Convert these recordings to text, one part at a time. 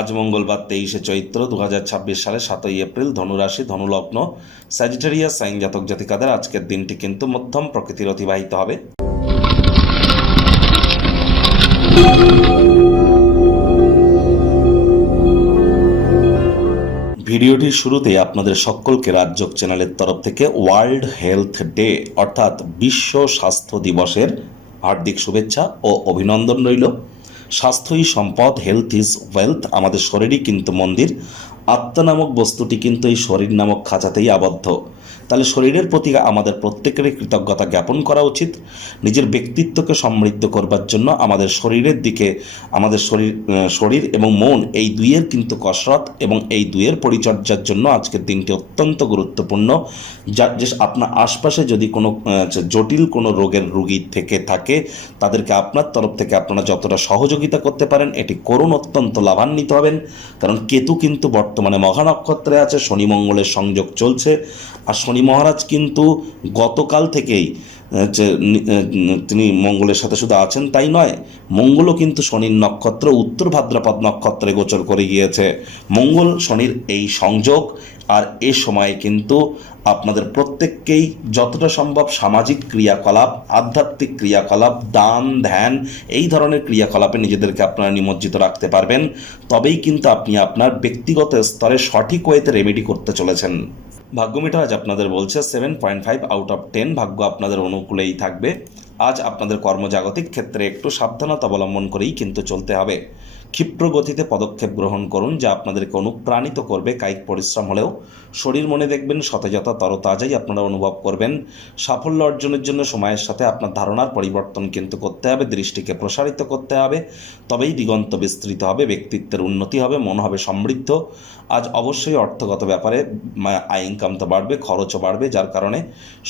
আজ মঙ্গলবার 23শে চৈত্র 2026 সালে 7ই এপ্রিল, ধনুরাশি, ধনুলগ্ন, স্যাজিটেরিয়াস সাইন জাতক জাতিকাদের আজকের দিনটি কিন্তু মধ্যম প্রকৃতির অতিবাহিত হবে। ভিডিওটির শুরুতে আপনাদের সকলকে রাজযোগ চ্যানেলের তরফ থেকে ওয়ার্ল্ড হেলথ ডে অর্থাৎ বিশ্ব স্বাস্থ্য দিবসের হার্দিক শুভেচ্ছা ও অভিনন্দন রইল। স্বাস্থ্যই সম্পদ, হেলথ ইজ ওয়েলথ। আমাদের শরীরই কিন্তু মন্দির। আত্মা নামক বস্তুটি কিন্তু এই শরীর নামক খাঁচাতেই আবদ্ধ। তাহলে শরীরের প্রতি আমাদের প্রত্যেকেরই কৃতজ্ঞতা জ্ঞাপন করা উচিত। নিজের ব্যক্তিত্বকে সমৃদ্ধ করবার জন্য আমাদের শরীরের দিকে, আমাদের শরীর এবং মন, এই দুইয়ের কিন্তু কসরত এবং এই দুইয়ের পরিচর্যার জন্য আজকের দিনটি অত্যন্ত গুরুত্বপূর্ণ। যে আপনার আশপাশে যদি কোনো জটিল কোনো রোগের রোগী থেকে থাকে, তাদেরকে আপনার তরফ থেকে আপনারা যতটা সহযোগিতা করতে পারেন এটি করুন, অত্যন্ত লাভান্বিত হবেন। কারণ কেতু কিন্তু বর্তমানে মঘা নক্ষত্রে আছে, শনি মঙ্গলের সংযোগ চলছে। আর শনি মহারাজ কিন্তু গতকাল থেকেই তিনি মঙ্গলের সাথে শুধু আছেন তাই নয়, মঙ্গলও কিন্তু শনির নক্ষত্র উত্তর ভাদ্রপদ নক্ষত্রে গোচর করে গিয়েছে। মঙ্গল শনির এই সংযোগ আর এ সময়ে কিন্তু আপনাদের প্রত্যেককেই যতটা সম্ভব সামাজিক ক্রিয়াকলাপ, আধ্যাত্মিক ক্রিয়াকলাপ, দান ধ্যান, এই ধরনের ক্রিয়াকলাপে নিজেদেরকে আপনারা নিমজ্জিত রাখতে পারবেন। তবেই কিন্তু আপনি আপনার ব্যক্তিগত স্তরে সঠিক ওয়েতে রেমেডি করতে চলেছেন। ভাগ্যমিটার আজ আপনাদের বলছে 7.5 আউট অফ 10। ভাগ্য আপনাদের অনুকূলেই থাকবে। আজ আপনাদের কর্মজাগতিক ক্ষেত্রে একটু সাবধানতা অবলম্বন করেই কিন্তু চলতে হবে। ক্ষিপ্র গতিতে পদক্ষেপ গ্রহণ করুন, যা আপনাদেরকে অনুপ্রাণিত করবে। কায়িক পরিশ্রম হলেও শরীর মনে দেখবেন সতেজতা, তরতাজাই আপনারা অনুভব করবেন। সাফল্য অর্জনের জন্য সময়ের সাথে আপনার ধারণার পরিবর্তন কিন্তু করতে হবে, দৃষ্টিকে প্রসারিত করতে হবে, তবেই দিগন্ত বিস্তৃত হবে, ব্যক্তিত্বের উন্নতি হবে, মন হবে সমৃদ্ধ। আজ অবশ্যই অর্থগত ব্যাপারে আয় ইনকাম তো বাড়বে, খরচও বাড়বে, যার কারণে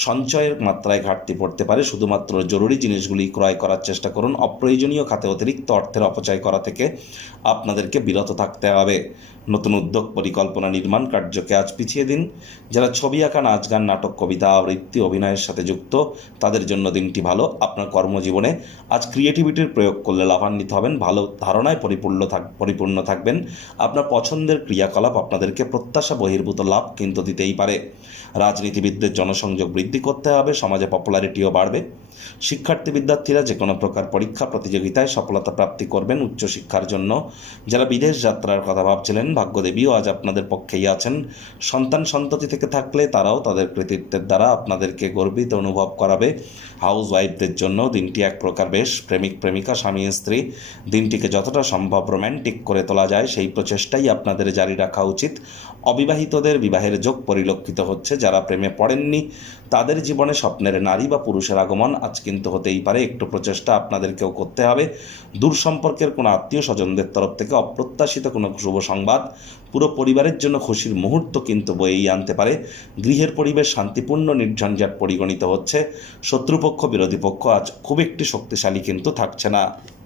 সঞ্চয়ের মাত্রায় ঘাটতি পড়তে পারে। শুধুমাত্র জরুরি জিনিসগুলি ক্রয় করার চেষ্টা করুন। অপ্রয়োজনীয় খাতে অতিরিক্ত অর্থের অপচয় করা থেকে আপনাদেরকে বিরত থাকতে হবে। নতুন উদ্যোগ, পরিকল্পনা, নির্মাণ কার্যকে আজ পিছিয়ে দিন। যারা ছবি আঁকা, নাচ গান, নাটক, কবিতা আবৃত্তি, অভিনয়ের সাথে যুক্ত, তাদের জন্য দিনটি ভালো। আপনার কর্মজীবনে আজ ক্রিয়েটিভিটির প্রয়োগ করলে লাভান্বিত হবেন, ভালো ধারণায় পরিপূর্ণ থাকবেন। আপনার পছন্দের ক্রিয়াকলাপ আপনাদেরকে প্রত্যাশা বহির্ভূত লাভ কিন্তু দিতেই পারে। রাজনীতিবিদদের জনসংযোগ বৃদ্ধি করতে হবে, সমাজে পপুলারিটিও বাড়বে। শিক্ষার্থী বিদ্যার্থীরা যে কোনো প্রকার পরীক্ষা প্রতিযোগিতায় সফলতা প্রাপ্তি করবেন উচ্চশিক্ষার জন্য। যারা বিদেশ যাত্রার কথা ভাবছিলেন, ভাগ্যদেবীও আজ আপনাদের পক্ষেই আছেন। সন্তান সন্ততি থেকে থাকলে তারাও তাদের কৃতিত্বের দ্বারা আপনাদেরকে গর্বিত অনুভব করাবে। হাউস ওয়াইফদের জন্য দিনটি এক প্রকার বেশ। প্রেমিক প্রেমিকা, স্বামী স্ত্রী, দিনটিকে যতটা সম্ভব রোম্যান্টিক করে তোলা যায় সেই প্রচেষ্টাই আপনাদের জারি রাখা উচিত। অবিবাহিতদের বিবাহের যোগ পরিলক্ষিত হচ্ছে। যারা প্রেমে পড়েননি তাদের জীবনে স্বপ্নের নারী বা পুরুষের আগমন আজ কিন্তু হতেই পারে। একটু প্রচেষ্টা আপনাদেরকেও করতে হবে। দূর সম্পর্কের কোনো আত্মীয় স্বজনদের তরফ থেকে অপ্রত্যাশিত কোনো শুভ সংবাদ পুরো পরিবারের জন্য খুশির মুহূর্ত কিন্তু বয়েই আনতে পারে। গৃহের পরিবেশ শান্তিপূর্ণ, নির্ঝঞ্ঝাট পরিগণিত হচ্ছে। শত্রুপক্ষ, বিরোধী পক্ষ আজ খুব একটি শক্তিশালী কিন্তু থাকছে না।